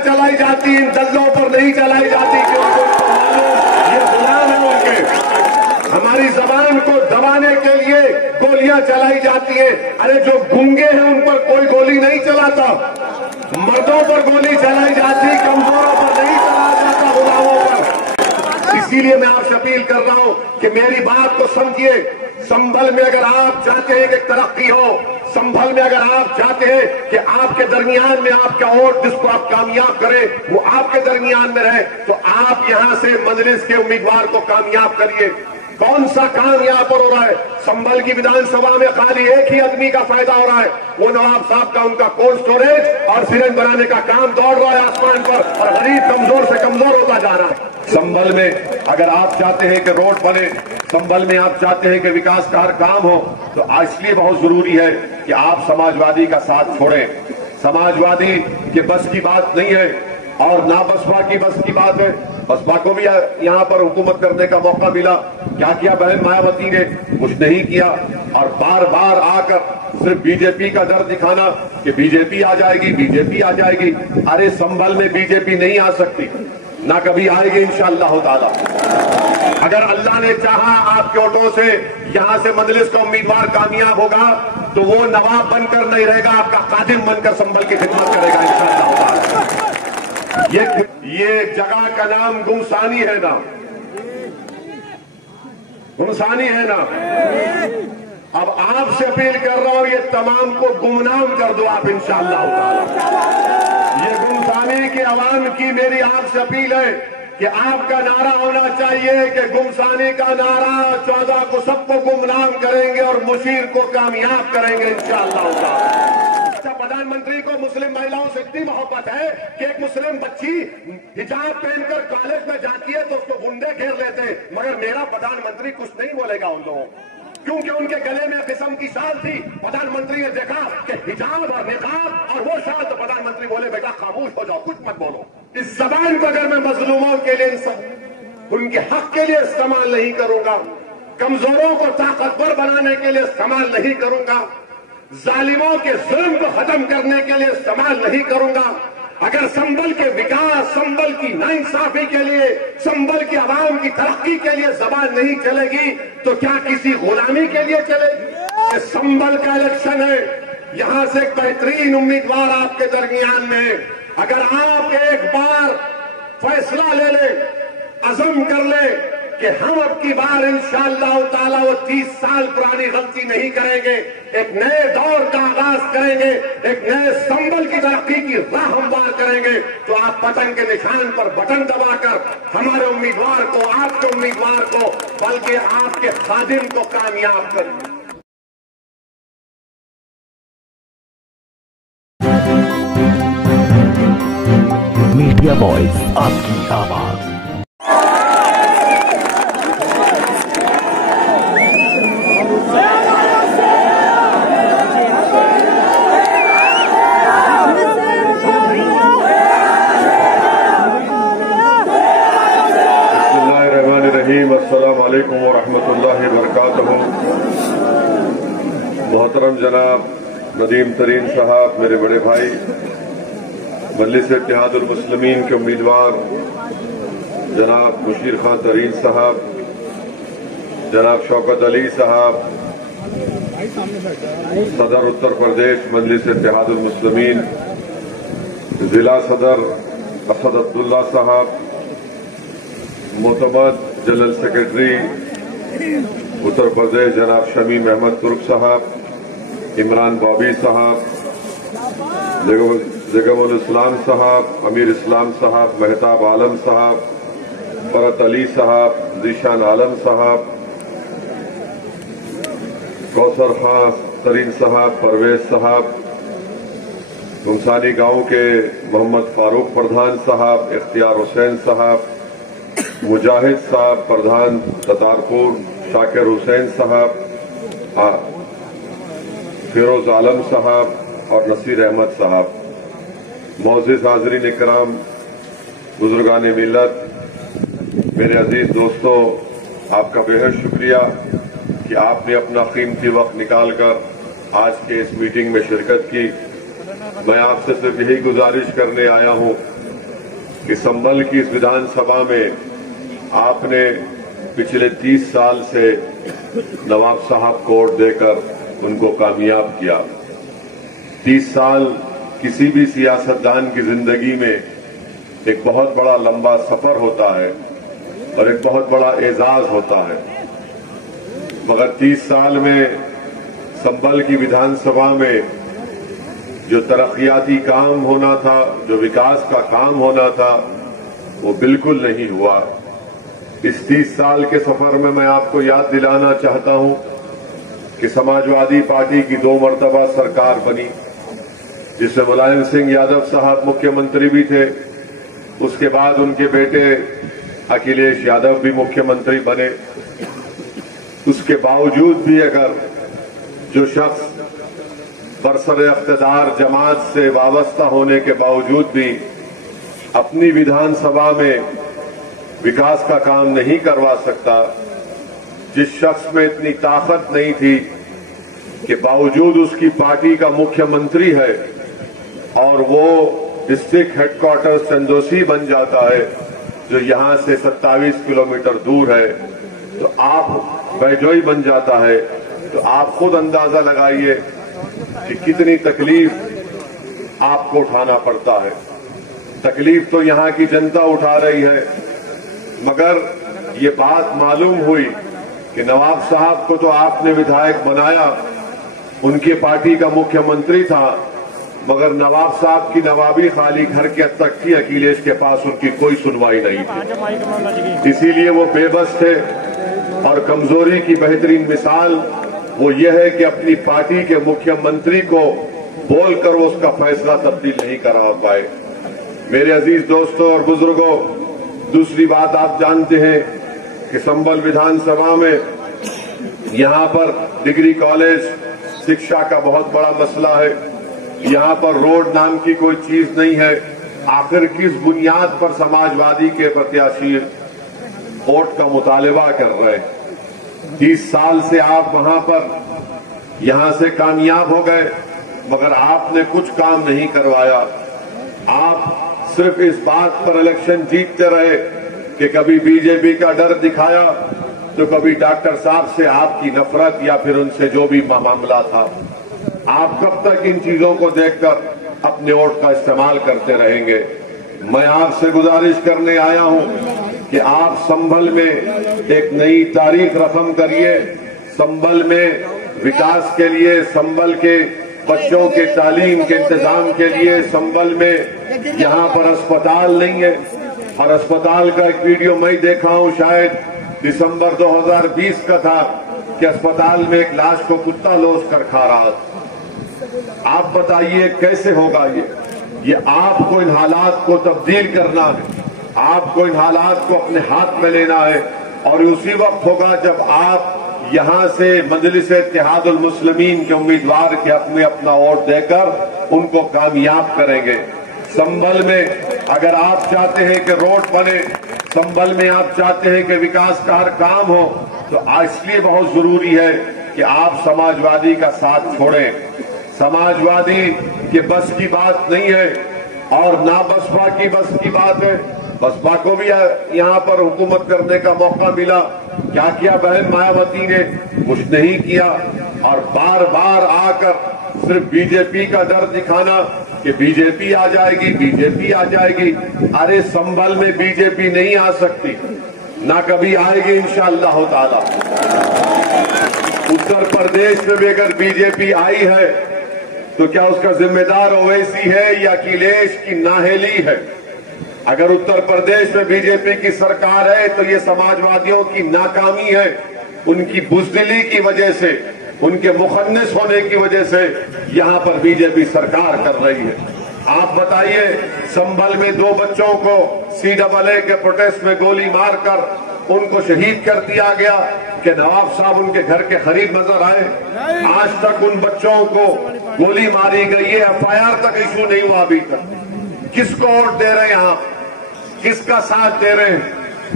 चलाई जाती, इन दल्लों पर नहीं चलाई जाती, क्योंकि ये गुलाम है उनके। हमारी जबान को दबाने के लिए गोलियां चलाई जाती है। अरे जो गूंगे हैं उन पर कोई गोली नहीं चलाता, मर्दों पर गोली चलाई जाती, कमजोरों पर नहीं चलाया जाता, गुलामों पर। इसीलिए मैं आपसे अपील कर रहा हूं कि मेरी बात को समझिए। संभल में अगर आप चाहते हैं कि तरक्की हो, संभल में अगर आप चाहते हैं कि आपके दरमियान में आपका वोट जिसको आप कामयाब करें वो आपके दरमियान में रहे, तो आप यहां से मजलिस के उम्मीदवार को कामयाब करिए। कौन सा काम यहां पर हो रहा है? संभल की विधानसभा में खाली एक ही आदमी का फायदा हो रहा है, वो नवाब साहब का उनका कोल्ड स्टोरेज और सिरेंज बनाने का काम दौड़ रहा है आसमान पर, और गरीब कमजोर से कमजोर होता जा रहा है। संभल में अगर आप चाहते हैं कि रोड बने, संभल में आप चाहते हैं कि विकास का हर काम हो, तो इसलिए बहुत जरूरी है कि आप समाजवादी का साथ छोड़ें। समाजवादी के बस की बात नहीं है और ना बसपा की बस की बात है। बसपा को भी यहां पर हुकूमत करने का मौका मिला, क्या किया बहन मायावती ने? कुछ नहीं किया। और बार बार आकर सिर्फ बीजेपी का डर दिखाना कि बीजेपी आ जाएगी, बीजेपी आ जाएगी। अरे संभल में बीजेपी नहीं आ सकती, ना कभी आएगी इंशाअल्लाह ताला। अगर अल्लाह ने चाहा आपके वोटों से यहां से मजलिस का उम्मीदवार कामयाब होगा, तो वो नवाब बनकर नहीं रहेगा, आपका कादिम बनकर संभल की खिदमत करेगा इंशाअल्लाह ताला। ये जगह का नाम गुमसानी है ना, गुमसानी है ना। अब आपसे अपील कर रहा हूं, ये तमाम को गुमनाम कर दो आप इंशाअल्लाह ताला। ये गुमसानी के अवाम की मेरी आपसे अपील है कि आपका नारा होना चाहिए कि गुमसानी का नारा 14 को सबको गुमनाम करेंगे और मुशीर को कामयाब करेंगे इंशाअल्लाह ताला। प्रधानमंत्री को मुस्लिम महिलाओं से इतनी मोहब्बत है कि एक मुस्लिम बच्ची हिजाब पहनकर कॉलेज में जाती है तो उसको गुंडे घेर लेते हैं, मगर मेरा प्रधानमंत्री कुछ नहीं बोलेगा उन लोगों, क्योंकि उनके गले में किस्म की शाल थी। प्रधानमंत्री ने देखा कि हिजाब और निकाब और वो शाल, तो प्रधानमंत्री बोले बेटा खामोश हो जाओ, कुछ मत बोलो। इस जबान को अगर मैं मजलूमों के लिए, उनके हक के लिए इस्तेमाल नहीं करूंगा, कमजोरों को ताकतवर बनाने के लिए इस्तेमाल नहीं करूंगा, जालिमों के जुल्म को खत्म करने के लिए इस्तेमाल नहीं करूंगा, अगर संभल के विकास, संभल की नाइंसाफी के लिए, संभल की आवाम की तरक्की के लिए जबान नहीं चलेगी, तो क्या किसी गुलामी के लिए चलेगी? संभल का इलेक्शन है, यहां से एक बेहतरीन उम्मीदवार आपके दरमियान में है। अगर आप एक बार फैसला ले लें, अज़म कर लें कि हम अब की बार इंशाअल्लाह ताला वो 30 साल पुरानी गलती नहीं करेंगे, एक नए दौर का आगाज करेंगे, एक नए संभल की तरक्की की राह हमवार करेंगे, तो आप पतन के निशान पर बटन दबाकर हमारे उम्मीदवार को, आपके उम्मीदवार को, बल्कि आपके खादिम को कामयाब करेंगे। मीडिया वॉइस, आपकी आवाज। अस्सलामु अलैकुम व रहमतुल्लाहि व बरकातहू। मोहतरम जनाब नदीम तरीन साहब, मेरे बड़े भाई, मजलिस इत्तेहादुल मुस्लिमीन के उम्मीदवार जनाब मुशीर खान तरीन साहब, जनाब शौकत अली साहब, सदर उत्तर प्रदेश मजलिस इत्तेहादुल मुस्लिमीन, जिला सदर असद अब्दुल्ला साहब, मोतमद जनरल सेक्रेटरी उत्तर प्रदेश जनाब शमीम अहमद तुर्क साहब, इमरान बॉबी साहब, जगमुल इस्लाम साहब, अमीर इस्लाम साहब, मेहताब आलम साहब, फरत अली साहब, जीशान आलम साहब, कौसर खान तरीन साहब, परवेज साहब, गुमसानी गांव के मोहम्मद फारूक प्रधान साहब, इख्तियार हुसैन साहब, मुजाहिद साहब प्रधान ततारपुर, शाकिर हुसैन साहब, फिरोज आलम साहब और नसीर अहमद साहब। मोअज़्ज़िज़ हाज़रीन इकराम, बुजुर्गान मिल्लत, मेरे अजीज दोस्तों, आपका बेहद शुक्रिया कि आपने अपना कीमती वक्त निकालकर आज के इस मीटिंग में शिरकत की। मैं आपसे सिर्फ यही गुजारिश करने आया हूं कि संभल की इस विधानसभा में आपने पिछले 30 साल से नवाब साहब को वोट देकर उनको कामयाब किया। 30 साल किसी भी सियासतदान की जिंदगी में एक बहुत बड़ा लंबा सफर होता है और एक बहुत बड़ा एजाज होता है, मगर 30 साल में संभल की विधानसभा में जो तरक्याती काम होना था, जो विकास का काम होना था, वो बिल्कुल नहीं हुआ। इस 30 साल के सफर में मैं आपको याद दिलाना चाहता हूं कि समाजवादी पार्टी की 2 मर्तबा सरकार बनी, जिसमें मुलायम सिंह यादव साहब मुख्यमंत्री भी थे। उसके बाद उनके बेटे अखिलेश यादव भी मुख्यमंत्री बने। उसके बावजूद भी अगर जो शख्स बरसर इख्तिदार जमात से वाबस्ता होने के बावजूद भी अपनी विधानसभा में विकास का काम नहीं करवा सकता, जिस शख्स में इतनी ताकत नहीं थी कि बावजूद उसकी पार्टी का मुख्यमंत्री है और वो डिस्ट्रिक्ट हेडक्वार्टर चंदोसी बन जाता है, जो यहां से 27 किलोमीटर दूर है, तो आप बैजोई बन जाता है, तो आप खुद अंदाजा लगाइए कि कितनी तकलीफ आपको उठाना पड़ता है। तकलीफ तो यहां की जनता उठा रही है, मगर ये बात मालूम हुई कि नवाब साहब को तो आपने विधायक बनाया, उनकी पार्टी का मुख्यमंत्री था, मगर नवाब साहब की नवाबी खाली घर के तक थी, अखिलेश के पास उनकी कोई सुनवाई नहीं थी। इसीलिए वो बेबस थे और कमजोरी की बेहतरीन मिसाल वो ये है कि अपनी पार्टी के मुख्यमंत्री को बोलकर वो उसका फैसला तब्दील नहीं करा पाए। मेरे अजीज दोस्तों और बुजुर्गों, दूसरी बात आप जानते हैं कि संभल विधानसभा में यहां पर डिग्री कॉलेज शिक्षा का बहुत बड़ा मसला है। यहां पर रोड नाम की कोई चीज नहीं है। आखिर किस बुनियाद पर समाजवादी के प्रत्याशी वोट का मुतालबा कर रहे हैं? 30 साल से आप वहां पर यहां से कामयाब हो गए, मगर आपने कुछ काम नहीं करवाया। आप सिर्फ इस बात पर इलेक्शन जीतते रहे कि कभी बीजेपी का डर दिखाया तो कभी डॉक्टर साहब से आपकी नफरत या फिर उनसे जो भी मामला था। आप कब तक इन चीजों को देखकर अपने वोट का इस्तेमाल करते रहेंगे? मैं आपसे गुजारिश करने आया हूं कि आप संभल में एक नई तारीख रकम करिए। संभल में विकास के लिए, संभल के बच्चों के तालीम के इंतजाम के लिए, संभल में यहां पर अस्पताल नहीं है और अस्पताल का एक वीडियो मैं देखा हूं, शायद दिसंबर 2020 का था, कि अस्पताल में एक लाश को कुत्ता लोच कर खा रहा था। आप बताइए कैसे होगा ये आपको इन हालात को तब्दील करना है, आपको इन हालात को अपने हाथ में लेना है और उसी वक्त होगा जब आप यहां से मजलिस इत्तेहादुल मुस्लिमीन के उम्मीदवार के हक में अपना वोट देकर उनको कामयाब करेंगे। संभल में अगर आप चाहते हैं कि रोड बने, संभल में आप चाहते हैं कि विकास का हर काम हो, तो इसलिए बहुत जरूरी है कि आप समाजवादी का साथ छोड़ें। समाजवादी के बस की बात नहीं है और ना बसपा की बस की बात है। बसपा को भी यहां पर हुकूमत करने का मौका मिला, क्या किया बहन मायावती ने? कुछ नहीं किया और बार बार आकर सिर्फ बीजेपी का डर दिखाना कि बीजेपी आ जाएगी, बीजेपी आ जाएगी। अरे संभल में बीजेपी नहीं आ सकती, ना कभी आएगी इंशाअल्लाह ताला। उत्तर प्रदेश में भी अगर बीजेपी आई है तो क्या उसका जिम्मेदार ओवैसी है या अखिलेश की नाहेली है? अगर उत्तर प्रदेश में बीजेपी की सरकार है तो ये समाजवादियों की नाकामी है, उनकी बुज़दिली की वजह से, उनके मुखन्निस होने की वजह से यहां पर बीजेपी सरकार कर रही है। आप बताइए, संभल में 2 बच्चों को CAA के प्रोटेस्ट में गोली मारकर उनको शहीद कर दिया गया कि नवाब साहब उनके घर के करीब नजर आए। आज तक उन बच्चों को गोली मारी गई है, FIR तक इशू नहीं हुआ अभी तक। किसको वोट दे रहे हैं यहां, किसका साथ दे रहे हैं?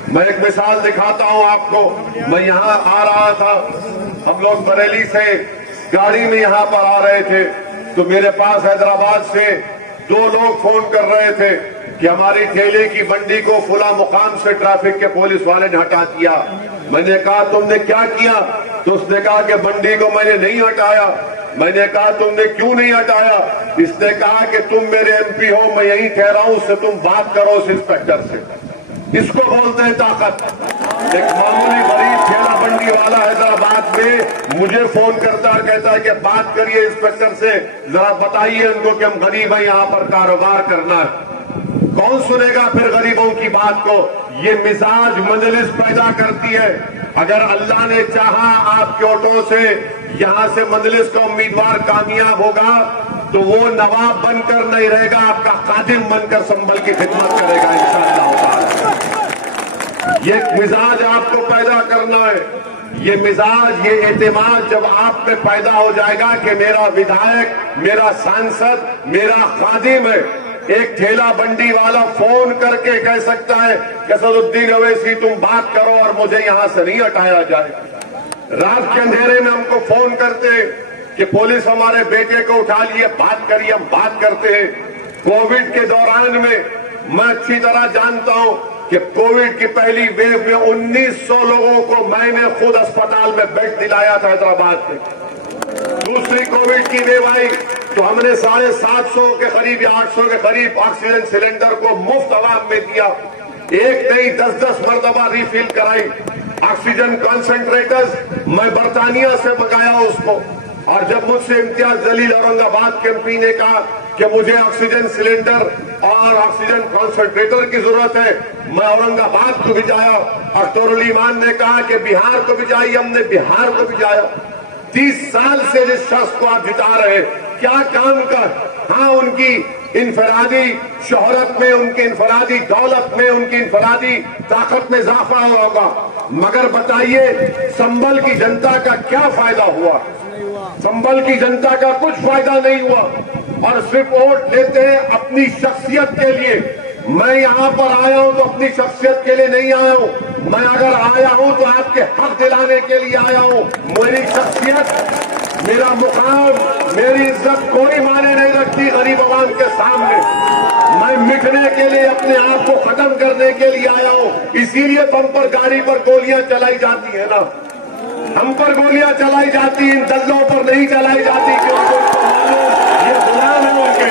मैं एक मिसाल दिखाता हूं आपको। मैं यहां आ रहा था, हम लोग बरेली से गाड़ी में यहां पर आ रहे थे, तो मेरे पास हैदराबाद से 2 लोग फोन कर रहे थे कि हमारी ठेले की बंडी को फुला मुकाम से ट्रैफिक के पुलिस वाले ने हटा दिया। मैंने कहा तुमने क्या किया? तो उसने कहा कि बंडी को मैंने नहीं हटाया। मैंने कहा तुमने क्यों नहीं हटाया? इसने कहा कि तुम मेरे एमपी हो, मैं यहीं ठहरा हूं, उससे तुम बात करो उस इंस्पेक्टर से। इसको बोलते हैं ताकत। एक मामूली गरीब ठेला बंडी वाला हैदराबाद में मुझे फोन करता है, कहता है कि बात करिए इंस्पेक्टर से, जरा बताइए उनको कि हम गरीब हैं, यहां पर कारोबार करना है। कौन सुनेगा फिर गरीबों की बात को? ये मिजाज मजलिस पैदा करती है। अगर अल्लाह ने चाहा आपके वोटों से यहां से मजलिस का उम्मीदवार कामयाब होगा तो वो नवाब बनकर नहीं रहेगा, आपका खादिम बनकर संभल की खिदमत करेगा इंशाअल्लाह। ये मिजाज आपको पैदा करना है। ये मिजाज, ये एतमाद जब आप में पैदा हो जाएगा कि मेरा विधायक, मेरा सांसद, मेरा खादिम है। एक ठेला बंडी वाला फोन करके कह सकता है कि असदुद्दीन अवैसी तुम बात करो और मुझे यहां से नहीं हटाया जाए। रात के अंधेरे में हमको फोन करते कि पुलिस हमारे बेटे को उठा लिए, बात करिए, हम बात करते हैं। कोविड के दौरान में मैं अच्छी तरह जानता हूं कि कोविड की पहली वेव में 1900 लोगों को मैंने खुद अस्पताल में बेड दिलाया था हैदराबाद में। दूसरी कोविड की वेव आई तो हमने 750 के करीब या 800 के करीब ऑक्सीजन सिलेंडर को मुफ्त आवाम में दिया। एक नहीं 10-10 मरतबा रिफिल कराई। ऑक्सीजन कॉन्सेंट्रेटर्स मैं बर्तानिया से मंगाया उसको। और जब मुझसे इम्तियाज जलील औरंगाबाद के एमपी ने कहा कि मुझे ऑक्सीजन सिलेंडर और ऑक्सीजन कॉन्सेंट्रेटर की जरूरत है, मैं औरंगाबाद को भिजाया। अख्तरुल ईमान ने कहा कि बिहार को भिजाई, हमने बिहार को भिजाया। 30 साल से जिस शख्स को आप जिता रहे, क्या काम कर? हाँ, उनकी इनफरादी शोहरत में, उनकी इनफरादी दौलत में, उनकी इनफरादी ताकत में इजाफा होगा, मगर बताइए संभल की जनता का क्या फायदा हुआ? संभल की जनता का कुछ फायदा नहीं हुआ। और सिर्फ वोट लेते हैं अपनी शख्सियत के लिए। मैं यहां पर आया हूं तो अपनी शख्सियत के लिए नहीं आया हूं। मैं अगर आया हूं तो आपके हक दिलाने के लिए आया हूं। मेरी शख्सियत, मेरा मुकाम, मेरी इज्जत कोई माने नहीं रखती गरीब आवाम के सामने। मैं मिटने के लिए, अपने आप को खत्म करने के लिए आया हूं। इसीलिए तो हम पर गाड़ी पर गोलियां चलाई जाती है ना, हम पर गोलियां चलाई जाती, इन दल्लों पर नहीं चलाई जाती क्योंकि ये गुलाम है उनके।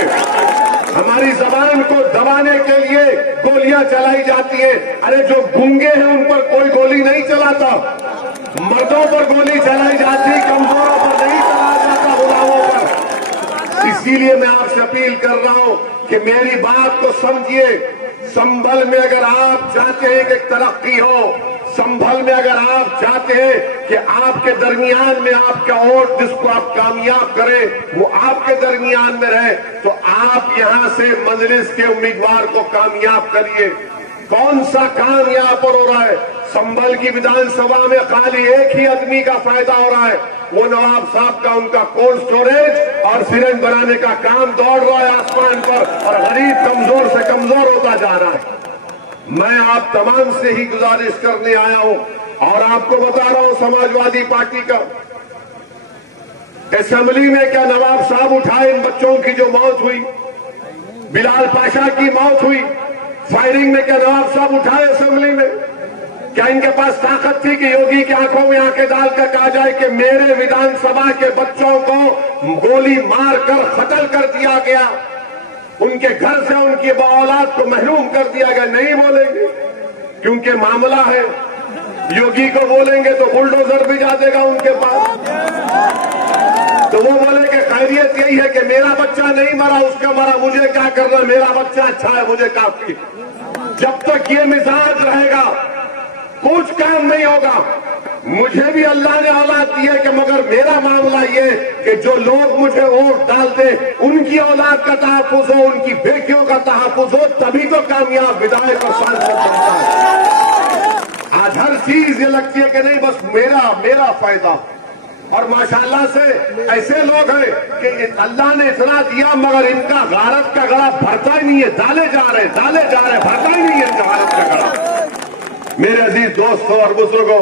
हमारी जबान को दबाने के लिए गोलियां चलाई जाती है। अरे जो गूंगे हैं उन पर कोई गोली नहीं चलाता, मर्दों पर गोली चलाई जाती, कमजोरों पर नहीं चलाया जाता, गुलामों पर। इसीलिए मैं आपसे अपील कर रहा हूं कि मेरी बात को समझिए। संभल में अगर आप चाहते हैं कि तरक्की हो, संभल में अगर आप चाहते हैं कि आपके दरमियान में आपका वोट जिसको आप कामयाब करें वो आपके दरमियान में रहे, तो आप यहां से मजलिस के उम्मीदवार को कामयाब करिए। कौन सा काम यहां पर हो रहा है? संभल की विधानसभा में खाली एक ही आदमी का फायदा हो रहा है, वो नवाब साहब का, उनका कोल्ड स्टोरेज और सिरेंज बनाने का काम दौड़ रहा है आसमान पर, और गरीब कमजोर से कमजोर होता जा रहा है। मैं आप तमाम से ही गुजारिश करने आया हूं और आपको बता रहा हूं, समाजवादी पार्टी का असेंबली में क्या नवाब साहब उठाए इन बच्चों की जो मौत हुई, बिलाल पाशा की मौत हुई, फायरिंग में क्या नवाब साहब उठाए असेंबली में? क्या इनके पास ताकत थी कि योगी की आंखों में आंखें डालकर कहा जाए कि मेरे विधानसभा के बच्चों को गोली मारकर कत्ल कर दिया गया, उनके घर से उनकी औलाद को महरूम कर दिया गया? नहीं बोलेंगे क्योंकि मामला है। योगी को बोलेंगे तो बुलडोजर भी जा देगा उनके पास, तो वो बोले कि खैरियत यही है कि मेरा बच्चा नहीं मरा, उसका मरा, मुझे क्या करना, मेरा बच्चा अच्छा है, मुझे काफी। जब तक ये मिजाज रहेगा कुछ काम नहीं होगा। मुझे भी अल्लाह ने औलाद दी है कि मगर मेरा मामला ये कि जो लोग मुझे वोट डालते उनकी औलाद का तहफ्फुज हो, उनकी बेटियों का तहफ्फुज हो, तभी तो कामयाब विधायक और सांसद बनता है। आज हर चीज ये लगती है कि नहीं बस मेरा फायदा। और माशाल्लाह से ऐसे लोग हैं कि अल्लाह ने इतना दिया मगर इनका गारत का गला भरता ही नहीं है, डाले जा रहे, भरता ही नहीं है इनका गारत का गला। मेरे अजीज दोस्तों और बुजुर्गों,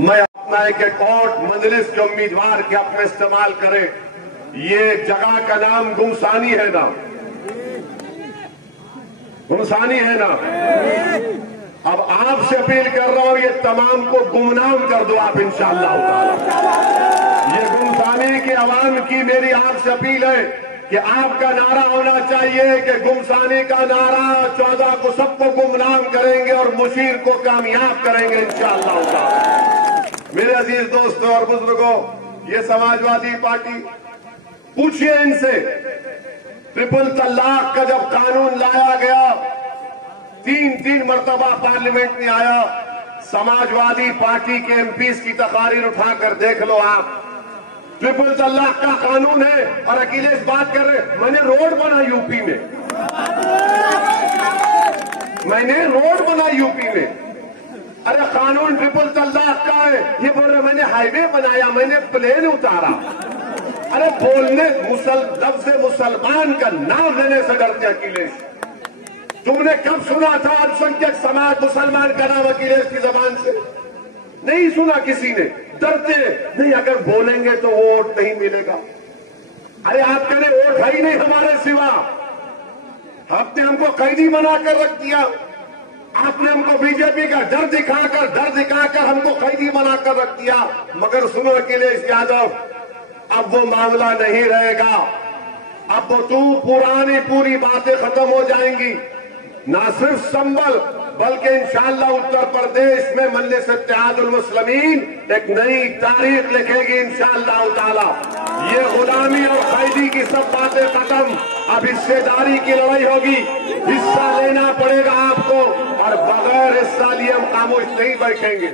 मैं अपना एक कोर्ट मजलिस के उम्मीदवार के हक में इस्तेमाल करें। ये जगह का नाम गुमसानी है ना, गुमसानी है ना। अब आपसे अपील कर रहा हूं, ये तमाम को गुमनाम कर दो आप इंशाअल्लाह ताला। ये गुमसानी की आवाम की मेरी आपसे अपील है कि आपका नारा होना चाहिए कि गुमसानी का नारा 14 को सबको गुमनाम करेंगे और मुशीर को कामयाब करेंगे इंशाअल्लाह ताला। मेरे अजीज दोस्तों और बुजुर्गों, ये समाजवादी पार्टी, पूछिए इनसे, ट्रिपल तलाक का जब कानून लाया गया, तीन मर्तबा पार्लियामेंट में आया, समाजवादी पार्टी के एमपीज की तकारीर उठाकर देख लो आप। ट्रिपल तलाक का कानून है और अखिलेश बात कर रहे, मैंने रोड बना यूपी में, मैंने रोड बना यूपी में। अरे कानून ट्रिपल तलाक का है, ये बोल रहे मैंने हाईवे बनाया, मैंने प्लेन उतारा। अरे बोलने लब से मुसलमान का नाम लेने से डरते अखिलेश। तुमने कब सुना था अल्पसंख्यक समाज मुसलमान का नाम अखिलेश की जबान से? नहीं सुना किसी ने। डरते नहीं, अगर बोलेंगे तो वोट नहीं मिलेगा। अरे आप कहें वोट है ही नहीं हमारे सिवा। आपने हमको कैदी बनाकर रख दिया, आपने हमको बीजेपी का डर दिखाकर हमको कैदी बनाकर रख दिया। मगर सुनो अखिलेश यादव, अब वो मामला नहीं रहेगा। अब वो पूरी बातें खत्म हो जाएंगी। ना सिर्फ संबल बल्कि इंशाअल्लाह उत्तर प्रदेश में मजलिस इत्तेहादुल मुस्लिमीन एक नई तारीख लिखेगी इंशाअल्लाह ताला। ये गुलामी और कैदी की सब बातें खत्म, अब हिस्सेदारी की लड़ाई होगी। हिस्सा लेना पड़ेगा आपको और बगैर हिस्सा लिए हम खामोश नहीं बैठेंगे।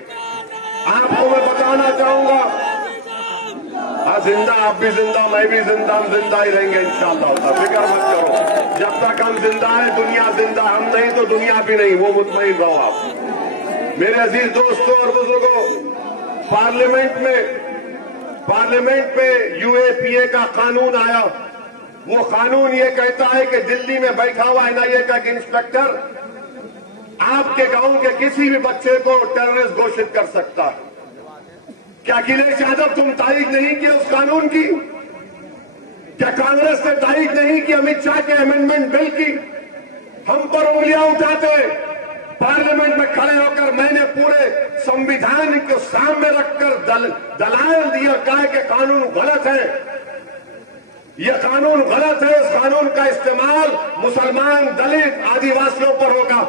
आपको मैं बताना चाहूंगा, जिंदा, आप भी जिंदा, मैं भी जिंदा, हम जिंदा ही रहेंगे इंशाअल्लाह। फिक्र मत करो, जब तक हम जिंदा है दुनिया जिंदा, हम नहीं तो दुनिया भी नहीं, वो मुतमईन रहो आप। मेरे अजीज दोस्तों और बुजुर्गों, पार्लियामेंट में यूएपीए का कानून आया। वो कानून ये कहता है कि दिल्ली में बैठा हुआ एनआईए का इंस्पेक्टर आपके गांव के किसी भी बच्चे को टेररिस्ट घोषित कर सकता है। क्या अखिलेश यादव तुम तारीख नहीं की उस कानून की? क्या कांग्रेस ने तारीख नहीं की अमित शाह के अमेंडमेंट बिल की? हम पर उंगलियां उठाते पार्लियामेंट में खड़े होकर मैंने पूरे संविधान को सामने रखकर दलाल दिया, कहा कि कानून गलत है, यह कानून गलत है, इस कानून का इस्तेमाल मुसलमान, दलित, आदिवासियों पर होगा।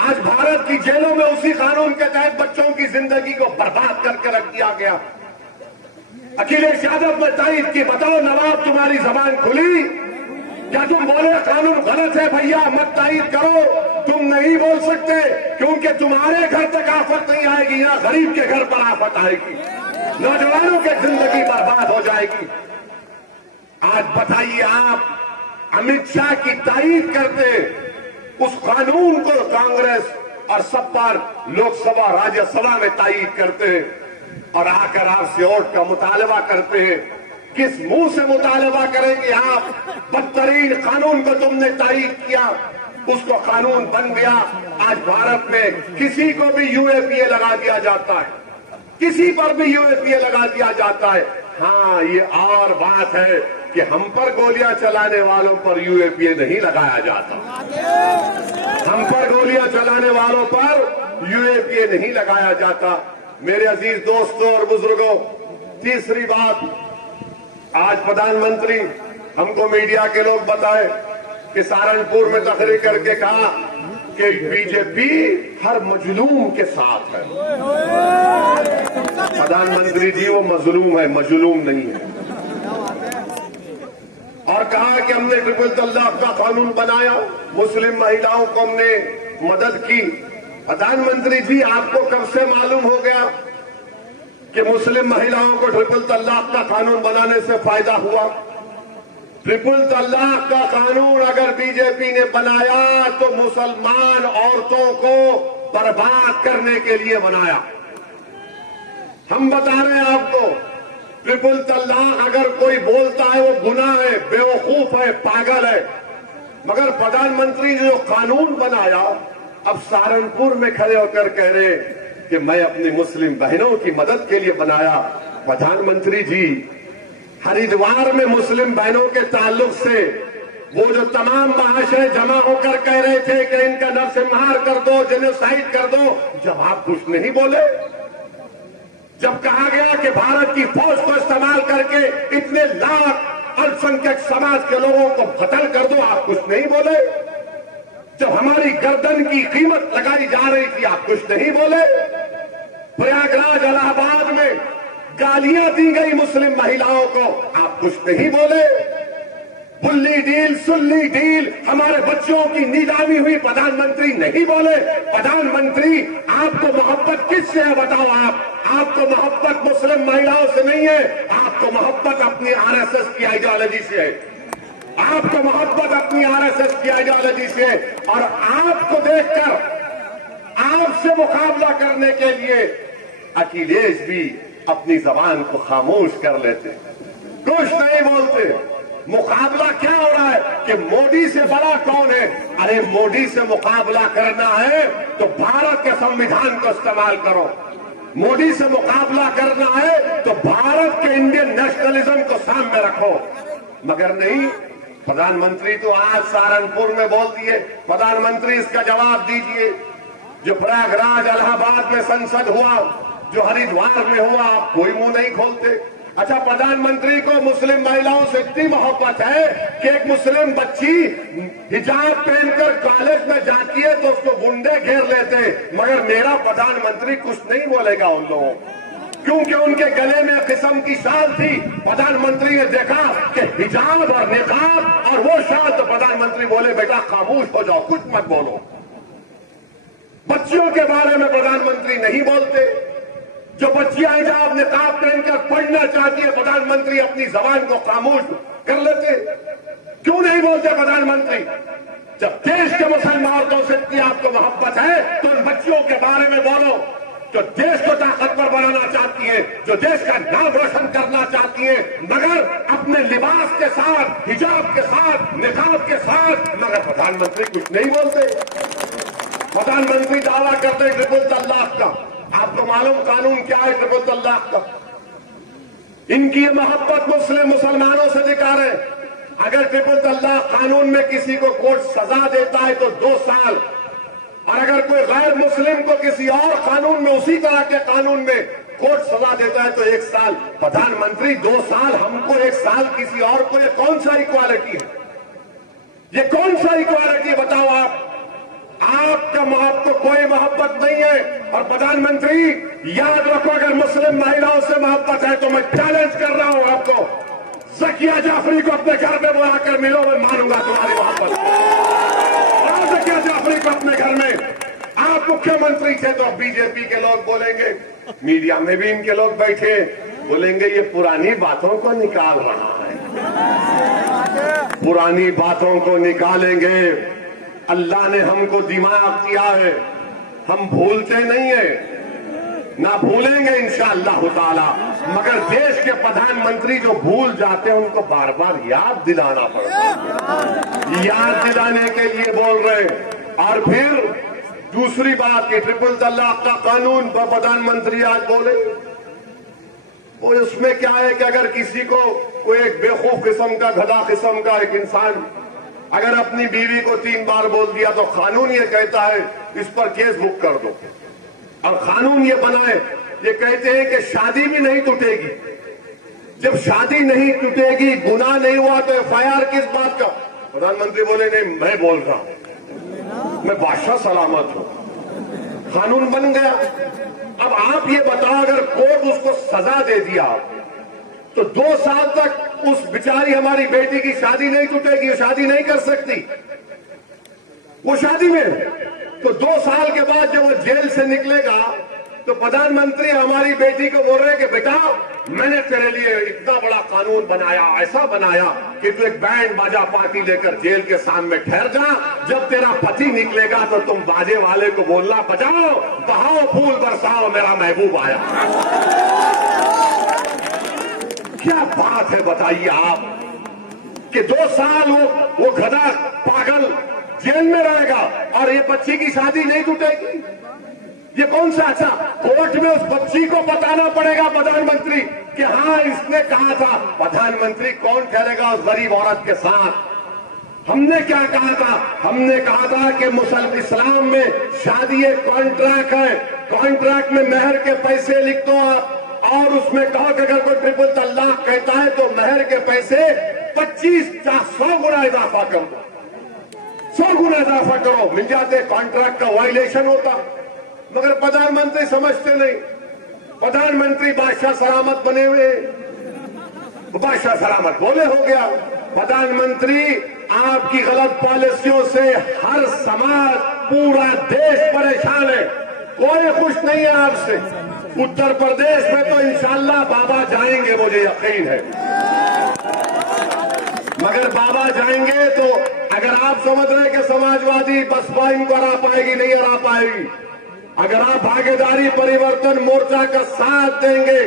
आज भारत की जेलों में उसी कानून के तहत बच्चों की जिंदगी को बर्बाद करके रख दिया गया। अखिलेश यादव ने तारीफ की, बताओ नवाब तुम्हारी जबान खुली? क्या तुम बोले कानून गलत है भैया मत तारीफ करो? तुम नहीं बोल सकते क्योंकि तुम्हारे घर तक आफत नहीं आएगी, यहाँ गरीब के घर पर आफत आएगी, नौजवानों की जिंदगी बर्बाद हो जाएगी। आज बताइए आप अमित शाह की तारीफ करते उस कानून को कांग्रेस और सपा लोकसभा राज्यसभा में तारीफ करते हैं और आकर आपसे वोट का मुतालबा करते हैं। किस मुंह से मुतालबा करेंगे आप? बदतरीन कानून को तुमने तारीफ किया, उसको कानून बन गया। आज भारत में किसी को भी यूएपीए लगा दिया जाता है, किसी पर भी यूएपीए लगा दिया जाता है। हाँ, ये और बात है कि हम पर गोलियां चलाने वालों पर यूएपीए नहीं लगाया जाता, हम पर गोलियां चलाने वालों पर यूएपीए नहीं लगाया जाता। मेरे अजीज दोस्तों और बुजुर्गों, तीसरी बात, आज प्रधानमंत्री हमको मीडिया के लोग बताए कि सहारनपुर में तकरीर करके कहा कि बीजेपी हर मजलूम के साथ है। प्रधानमंत्री जी वो मजलूम है, मजलूम नहीं है। और कहा कि हमने ट्रिपल तलाक का कानून बनाया, मुस्लिम महिलाओं को हमने मदद की। प्रधानमंत्री जी आपको कब से मालूम हो गया कि मुस्लिम महिलाओं को ट्रिपल तलाक का कानून बनाने से फायदा हुआ? ट्रिपल तलाक का कानून अगर बीजेपी ने बनाया तो मुसलमान औरतों को बर्बाद करने के लिए बनाया। हम बता रहे हैं आपको, ट्रिपल तलाक अगर कोई बोलता है वो गुनाह है, बेवकूफ है, पागल है। मगर प्रधानमंत्री ने जो कानून बनाया, अब सहारनपुर में खड़े होकर कह रहे कि मैं अपनी मुस्लिम बहनों की मदद के लिए बनाया। प्रधानमंत्री जी, हरिद्वार में मुस्लिम बहनों के ताल्लुक से वो जो तमाम महाशय जमा होकर कह रहे थे कि इनका नरसंहार कर दो, जेनोसाइड कर दो, जब आप कुछ नहीं बोले, जब कहा गया कि भारत की फौज को इस्तेमाल करके इतने लाख अल्पसंख्यक समाज के लोगों को कत्ल कर दो, आप कुछ नहीं बोले। जब हमारी गर्दन की कीमत लगाई जा रही थी, आप कुछ नहीं बोले। प्रयागराज इलाहाबाद में गालियां दी गई मुस्लिम महिलाओं को, आप कुछ नहीं बोले। फुल्ली डील सुल्ली डील, हमारे बच्चों की नीलामी हुई, प्रधानमंत्री नहीं बोले। प्रधानमंत्री आपको मोहब्बत किससे है बताओ? आपको मोहब्बत मुस्लिम महिलाओं से नहीं है, आपको मोहब्बत अपनी आरएसएस की आइडियोलॉजी से है। आपको मोहब्बत अपनी आरएसएस की आइडियोलॉजी से है। और आपको देखकर आपसे मुकाबला करने के लिए अखिलेश भी अपनी जबान को खामोश कर लेते, कुछ नहीं बोलते। मुकाबला क्या हो रहा है कि मोदी से बड़ा कौन है? अरे मोदी से मुकाबला करना है तो भारत के संविधान को इस्तेमाल करो। मोदी से मुकाबला करना है तो भारत के इंडियन नेशनलिज्म को सामने रखो। मगर नहीं, प्रधानमंत्री तो आज सहारनपुर में बोल दिए। प्रधानमंत्री इसका जवाब दीजिए। जो प्रयागराज इलाहाबाद में संसद हुआ, जो हरिद्वार में हुआ, आप कोई मुंह नहीं खोलते। अच्छा, प्रधानमंत्री को मुस्लिम महिलाओं से इतनी मोहब्बत है कि एक मुस्लिम बच्ची हिजाब पहनकर कॉलेज में जाती है तो उसको गुंडे घेर लेते, मगर मेरा प्रधानमंत्री कुछ नहीं बोलेगा उन लोगों, क्योंकि उनके गले में किस्म की शाल थी। प्रधानमंत्री ने देखा कि हिजाब और निकाब और वो शाल, तो प्रधानमंत्री बोले बेटा खामोश हो जाओ, कुछ मत बोलो। बच्चियों के बारे में प्रधानमंत्री नहीं बोलते। जो बच्चियां हिजाब निकाब पहनकर पढ़ना चाहती है, प्रधानमंत्री अपनी जबान को खामोश कर लेते। क्यों नहीं बोलते प्रधानमंत्री? जब देश के मुसलमान औरतों से इतनी आपको मोहब्बत है तो उन बच्चियों के बारे में बोलो जो देश को ताकतवर बनाना चाहती है, जो देश का नाम रोशन करना चाहती है, मगर अपने लिबास के साथ, हिजाब के साथ, निकाब के साथ। मगर प्रधानमंत्री कुछ नहीं बोलते। प्रधानमंत्री दावा करते ट्रिपल तलाक का। आपको मालूम कानून क्या है ट्रिपल तलाक का? इनकी ये मोहब्बत मुसलमानों से दिखा रहे। अगर ट्रिपल तलाक कानून में किसी को कोर्ट सजा देता है तो 2 साल, और अगर कोई गैर मुस्लिम को किसी और कानून में, उसी तरह के कानून में कोर्ट सजा देता है तो 1 साल। प्रधानमंत्री 2 साल, हमको 1 साल, किसी और को, ये कौन सा इक्वालिटी है? ये कौन सा इक्वालिटी बताओ आप? आपको कोई मोहब्बत नहीं है। और प्रधानमंत्री याद रखो, अगर मुस्लिम महिलाओं से मोहब्बत है तो मैं चैलेंज कर रहा हूं आपको, ज़किया जाफरी को अपने घर में बुलाकर मिलो, मैं मानूंगा तुम्हारी मोहब्बत। ज़किया जाफरी को अपने घर में, आप मुख्यमंत्री थे तो बीजेपी के लोग बोलेंगे, मीडिया में भी इनके लोग बैठे, बोलेंगे ये पुरानी बातों को निकाल रहा है। पुरानी बातों को निकालेंगे। अल्लाह ने हमको दिमाग दिया है, हम भूलते नहीं है, ना भूलेंगे इंशाअल्लाह ताला। मगर देश के प्रधानमंत्री जो भूल जाते हैं उनको बार बार याद दिलाना पड़ता है। याद दिलाने के लिए बोल रहे। और फिर दूसरी बात कि ट्रिपल तलाक का कानून पर प्रधानमंत्री आज बोले, वो उसमें क्या है कि अगर किसी को कोई एक बेवकूफ किस्म का, गधा किस्म का एक इंसान अगर अपनी बीवी को 3 बार बोल दिया तो कानून ये कहता है इस पर केस बुक कर दो। और कानून ये बनाए, ये कहते हैं कि शादी भी नहीं टूटेगी। जब शादी नहीं टूटेगी, गुनाह नहीं हुआ तो एफआईआर किस बात का? प्रधानमंत्री बोले नहीं, मैं बोल रहा हूं, मैं बादशाह सलामत हूं। कानून बन गया। अब आप ये बताओ, अगर कोर्ट उसको सजा दे दिया तो 2 साल तक उस बेचारी हमारी बेटी की शादी नहीं टूटेगी, वो शादी नहीं कर सकती। वो शादी में तो 2 साल के बाद जब वो जेल से निकलेगा तो प्रधानमंत्री हमारी बेटी को बोल रहे हैं कि बेटा मैंने तेरे लिए इतना बड़ा कानून बनाया, ऐसा बनाया कि तू एक बैंड बाजा पार्टी लेकर जेल के सामने ठहर जा। जब तेरा पति निकलेगा तो तुम बाजे वाले को बोलना, बजाओ, बहाओ, फूल बरसाओ, मेरा महबूब आया। क्या बात है बताइए आप कि 2 साल वो गधा पागल जेल में रहेगा और ये बच्ची की शादी नहीं टूटेगी? ये कौन सा? अच्छा, कोर्ट में उस बच्ची को बताना पड़ेगा प्रधानमंत्री कि हाँ इसने कहा था। प्रधानमंत्री कौन ठहरेगा उस गरीब औरत के साथ? हमने क्या कहा था? हमने कहा था कि मुसलमान इस्लाम में शादी एक कॉन्ट्रैक्ट है, कॉन्ट्रैक्ट में मेहर के पैसे लिख दो आप, और उसमें कहो कि अगर कोई ट्रिपल तलाक कहता है तो मेहर के पैसे 25-100 गुना इजाफा कर दो, 100 गुना इजाफा करो, मिल जाते। कॉन्ट्रैक्ट का वायलेशन होता, मगर प्रधानमंत्री समझते नहीं। प्रधानमंत्री बादशाह सलामत बने हुए, बादशाह सलामत बोले हो गया। प्रधानमंत्री आपकी गलत पॉलिसियों से हर समाज, पूरा देश परेशान है, कोई खुश नहीं है आपसे। उत्तर प्रदेश में तो इंशाल्लाह बाबा जाएंगे, मुझे यकीन है, मगर बाबा जाएंगे तो अगर आप समझ रहे कि समाजवादी बसपा इनको हरा पाएगी, नहीं हरा पाएगी। अगर आप भागीदारी परिवर्तन मोर्चा का साथ देंगे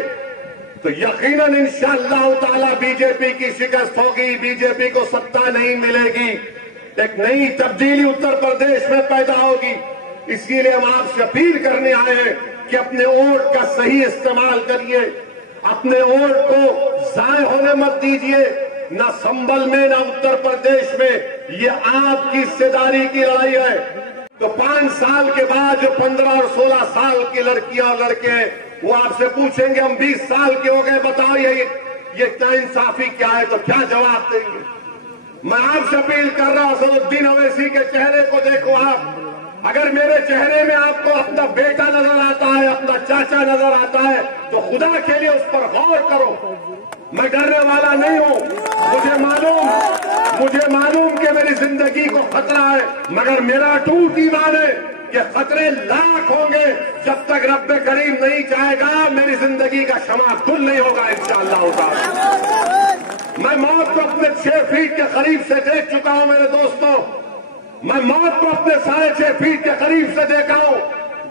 तो यकीनन इंशाअल्लाह ताला बीजेपी की शिकस्त होगी, बीजेपी को सत्ता नहीं मिलेगी, एक नई तब्दीली उत्तर प्रदेश में पैदा होगी। इसीलिए हम आपसे अपील करने आए हैं कि अपने वोट का सही इस्तेमाल करिए, अपने वोट को जाय होने मत दीजिए, न संभल में न उत्तर प्रदेश में। ये आपकी हिस्सेदारी की लड़ाई है। तो 5 साल के बाद जो 15 और 16 साल की लड़कियां और लड़के हैं, वो आपसे पूछेंगे हम 20 साल के हो गए, बताओ ये नाइंसाफी क्या है, तो क्या जवाब देंगे? मैं आपसे अपील कर रहा हूं, असदुद्दीन अवैसी के चेहरे को देखो आप। अगर मेरे चेहरे में आपको अपना बेटा नजर आता है, अपना चाचा नजर आता है, तो खुदा के लिए उस पर गौर करो। मैं डरने वाला नहीं हूं, मुझे मालूम कि मेरी जिंदगी को खतरा है, मगर मेरा अटूट ईमान है कि खतरे लाख होंगे, जब तक रब्बे करीम नहीं चाहेगा मेरी जिंदगी का शमा गुल नहीं होगा इंशाअल्लाह ताला। मैं मौत को अपने 6 फीट के करीब से देख चुका हूं मेरे दोस्तों, मैं मौत को अपने 6.5 फीट के करीब से देखा हूं।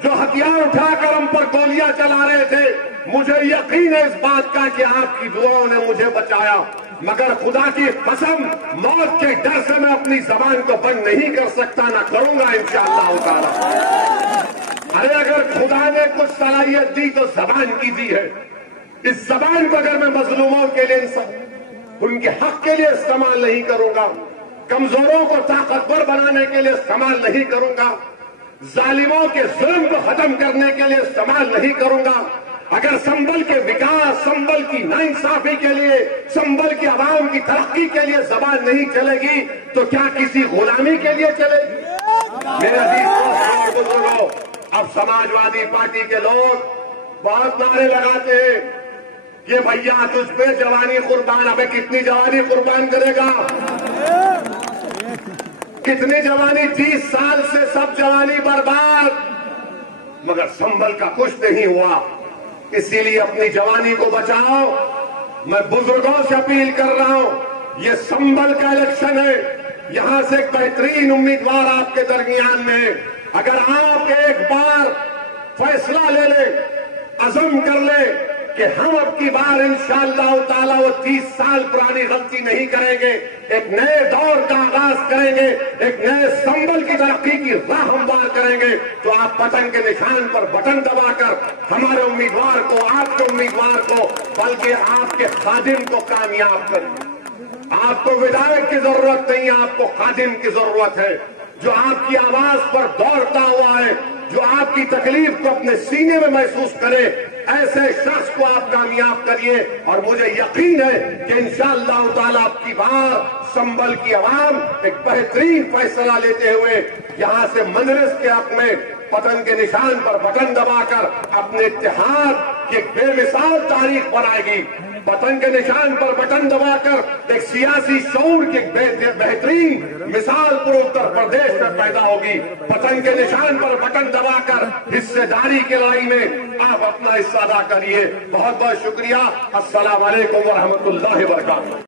जो हथियार उठाकर हम पर गोलियां चला रहे थे, मुझे यकीन है इस बात का कि आपकी दुआओं ने मुझे बचाया, मगर खुदा की कसम मौत के डर से मैं अपनी जबान को बंद नहीं कर सकता, ना करूंगा इंशाअल्लाह ताला। अरे अगर खुदा ने कुछ सलाहियत दी तो जबान की दी है। इस जबान को अगर मैं मजलूमों के लिए, उनके हक के लिए इस्तेमाल नहीं करूंगा, कमजोरों को ताकतवर बनाने के लिए इस्तेमाल नहीं करूंगा, जालिमों के जुल्म को खत्म करने के लिए इस्तेमाल नहीं करूंगा, अगर संभल के विकास, संभल की नाइंसाफी के लिए, संभल की आवाम की तरक्की के लिए जबान नहीं चलेगी, तो क्या किसी गुलामी के लिए चलेगी? मेरे अजीज दोस्तों और बुजुर्गों, अब समाजवादी पार्टी के लोग बहुत नारे लगाते हैं, ये भैया तुझ पे जवानी कुर्बान। अबे कितनी जवानी कुर्बान करेगा? कितनी जवानी? 30 साल से सब जवानी बर्बाद, मगर संभल का कुछ नहीं हुआ। इसीलिए अपनी जवानी को बचाओ। मैं बुजुर्गों से अपील कर रहा हूं, ये संभल का इलेक्शन है, यहां से एक बेहतरीन उम्मीदवार आपके दरमियान में है। अगर आप एक बार फैसला ले ले, अज़म कर ले कि हम अब की बार इंशाअल्लाह ताला वो 30 साल पुरानी गलती नहीं करेंगे, एक नए दौर का आगाज करेंगे, एक नए संभल की तरक्की की राह हमवार करेंगे, तो आप पतंग के निशान पर बटन दबाकर हमारे उम्मीदवार को, आपके उम्मीदवार को, बल्कि आपके खादिम को कामयाब करेंगे। आपको विधायक की जरूरत नहीं है, आपको खादिम की जरूरत है, जो आपकी आवाज पर दौड़ता हुआ है, जो आपकी तकलीफ को अपने सीने में महसूस करे, ऐसे शख्स को आप कामयाब करिए। और मुझे यकीन है कि इंशाअल्लाह ताला आपकी बार संभल की आवाम एक बेहतरीन फैसला लेते हुए यहां से मजलिस के हक में पतंग के निशान पर बटन दबाकर अपने इत्तेहाद की एक बेमिसाल तारीख बनाएगी। पतंग के निशान पर बटन दबाकर एक सियासी शऊर की बेहतरीन मिसाल पूरे उत्तर प्रदेश में पैदा होगी। पतंग के निशान पर बटन दबाकर हिस्सेदारी की लड़ाई में आप अपना हिस्सा अदा करिए। बहुत बहुत शुक्रिया। अस्सलाम वालेकुम व रहमतुल्लाहि व बरकातहू।